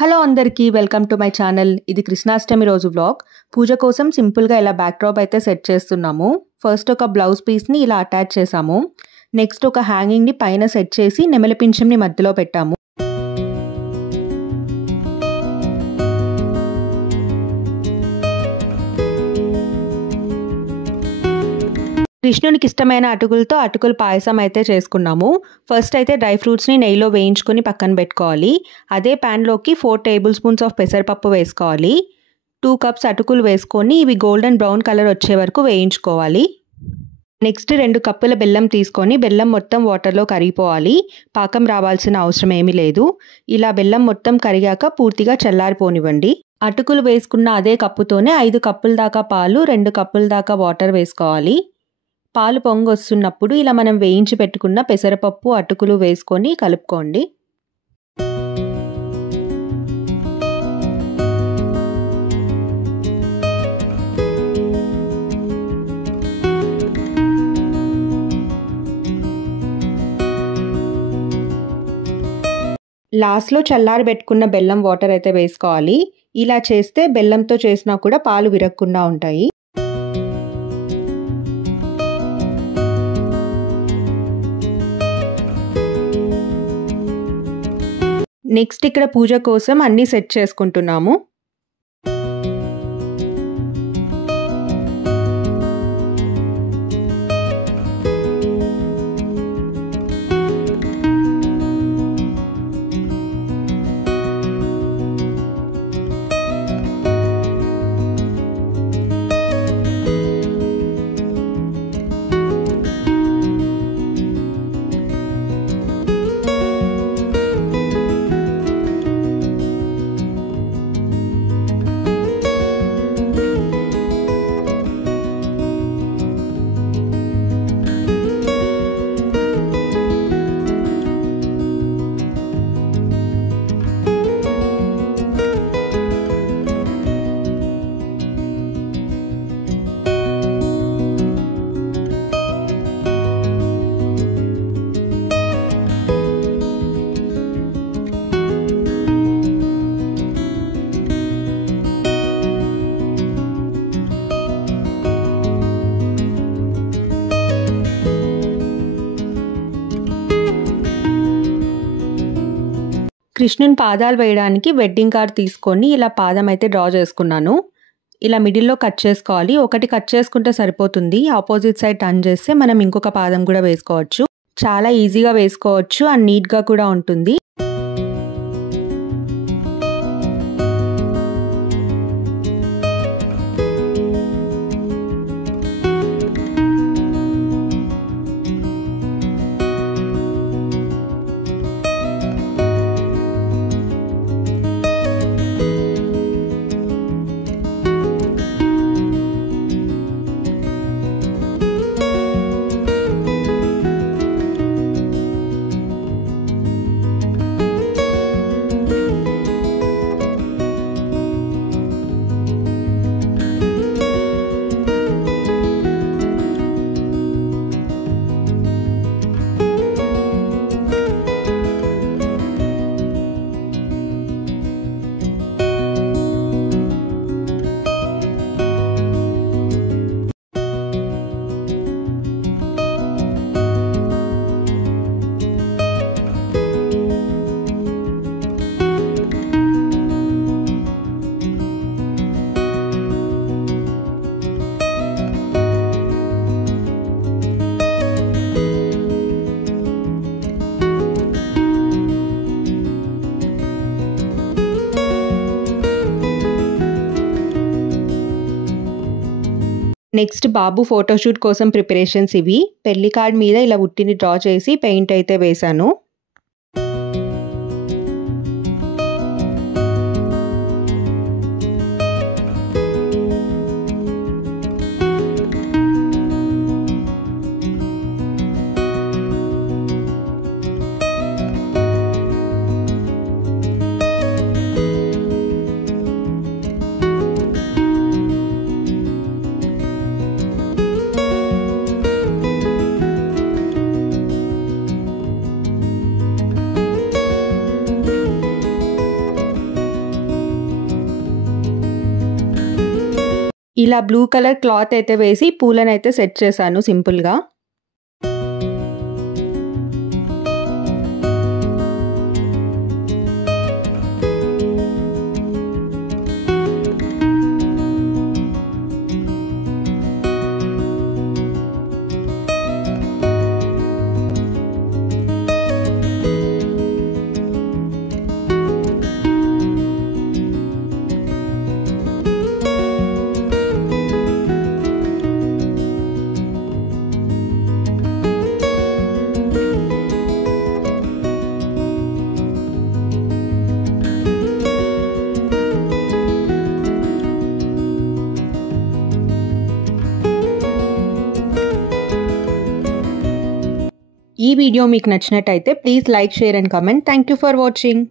Hello అందరికీ welcome to my channel. ఇది కృష్ణాష్టమి రోజు వ్లాగ్. పూజ కోసం సింపుల్గా ఇలా బ్యాక్ డ్రాప్ అయితే సెట్ చేస్తున్నాము. ఫస్ట్ ఒక బ్లౌజ్ పీస్ని ఇలా అటాచ్ చేసాము. నెక్స్ట్ ఒక హ్యాంగింగ్ని పైన సెట్ చేసి నెమలి పింఛంని మధ్యలో పెట్టాము. కృష్ణునికి ఇష్టమైన అటుకులతో అటుకుల పాయసం అయితే చేసుకున్నాము. ఫస్ట్ అయితే డ్రై ఫ్రూట్స్ని నెయ్యిలో వేయించుకొని పక్కన పెట్టుకోవాలి. అదే ప్యాన్లోకి 4 టేబుల్ స్పూన్స్ ఆఫ్ పెసరపప్పు వేసుకోవాలి. 2 కప్స్ అటుకులు వేసుకొని ఇవి గోల్డెన్ బ్రౌన్ కలర్ వచ్చే వరకు వేయించుకోవాలి. నెక్స్ట్ 2 కప్పుల బెల్లం తీసుకొని బెల్లం మొత్తం వాటర్లో కరిగిపోవాలి. పాకం రావాల్సిన అవసరం ఏమీ లేదు. ఇలా బెల్లం మొత్తం కరిగాక పూర్తిగా చల్లారిపోనివ్వండి. అటుకులు వేసుకున్న అదే కప్పుతోనే 5 కప్పుల దాకా పాలు, 2 కప్పుల దాకా వాటర్ వేసుకోవాలి. పాలు పొంగి వస్తున్నప్పుడు ఇలా మనం వేయించి పెట్టుకున్న పెసరపప్పు, అటుకులు వేసుకొని కలుపుకోండి. లాస్ట్లో చల్లారి పెట్టుకున్న బెల్లం వాటర్ అయితే వేసుకోవాలి. ఇలా చేస్తే బెల్లంతో చేసినా కూడా పాలు విరగకుండా ఉంటాయి. నెక్స్ట్ ఇక్కడ పూజ కోసం అన్నీ సెట్ చేసుకుంటున్నాము. కృష్ణుని పాదాలు వేయడానికి వెడ్డింగ్ కార్డ్ తీసుకొని ఇలా పాదం అయితే డ్రా చేసుకున్నాను. ఇలా మిడిల్లో కట్ చేసుకోవాలి. ఒకటి కట్ చేసుకుంటే సరిపోతుంది. ఆపోజిట్ సైడ్ టర్న్ చేస్తే మనం ఇంకొక పాదం కూడా వేసుకోవచ్చు. చాలా ఈజీగా వేసుకోవచ్చు అండ్ నీట్గా కూడా ఉంటుంది. నెక్స్ట్ బాబు ఫోటోషూట్ కోసం ప్రిపరేషన్స్ ఇవి. పెళ్లి కార్డ్ మీద ఇలా ఉట్టిని డ్రా చేసి పెయింట్ అయితే వేశాను. ఇలా బ్లూ కలర్ క్లాత్ అయితే వేసి పూలను అయితే సెట్ చేశాను సింపుల్గా. ఈ వీడియో మీకు నచ్చినట్టయితే please like, share and comment. Thank you for watching.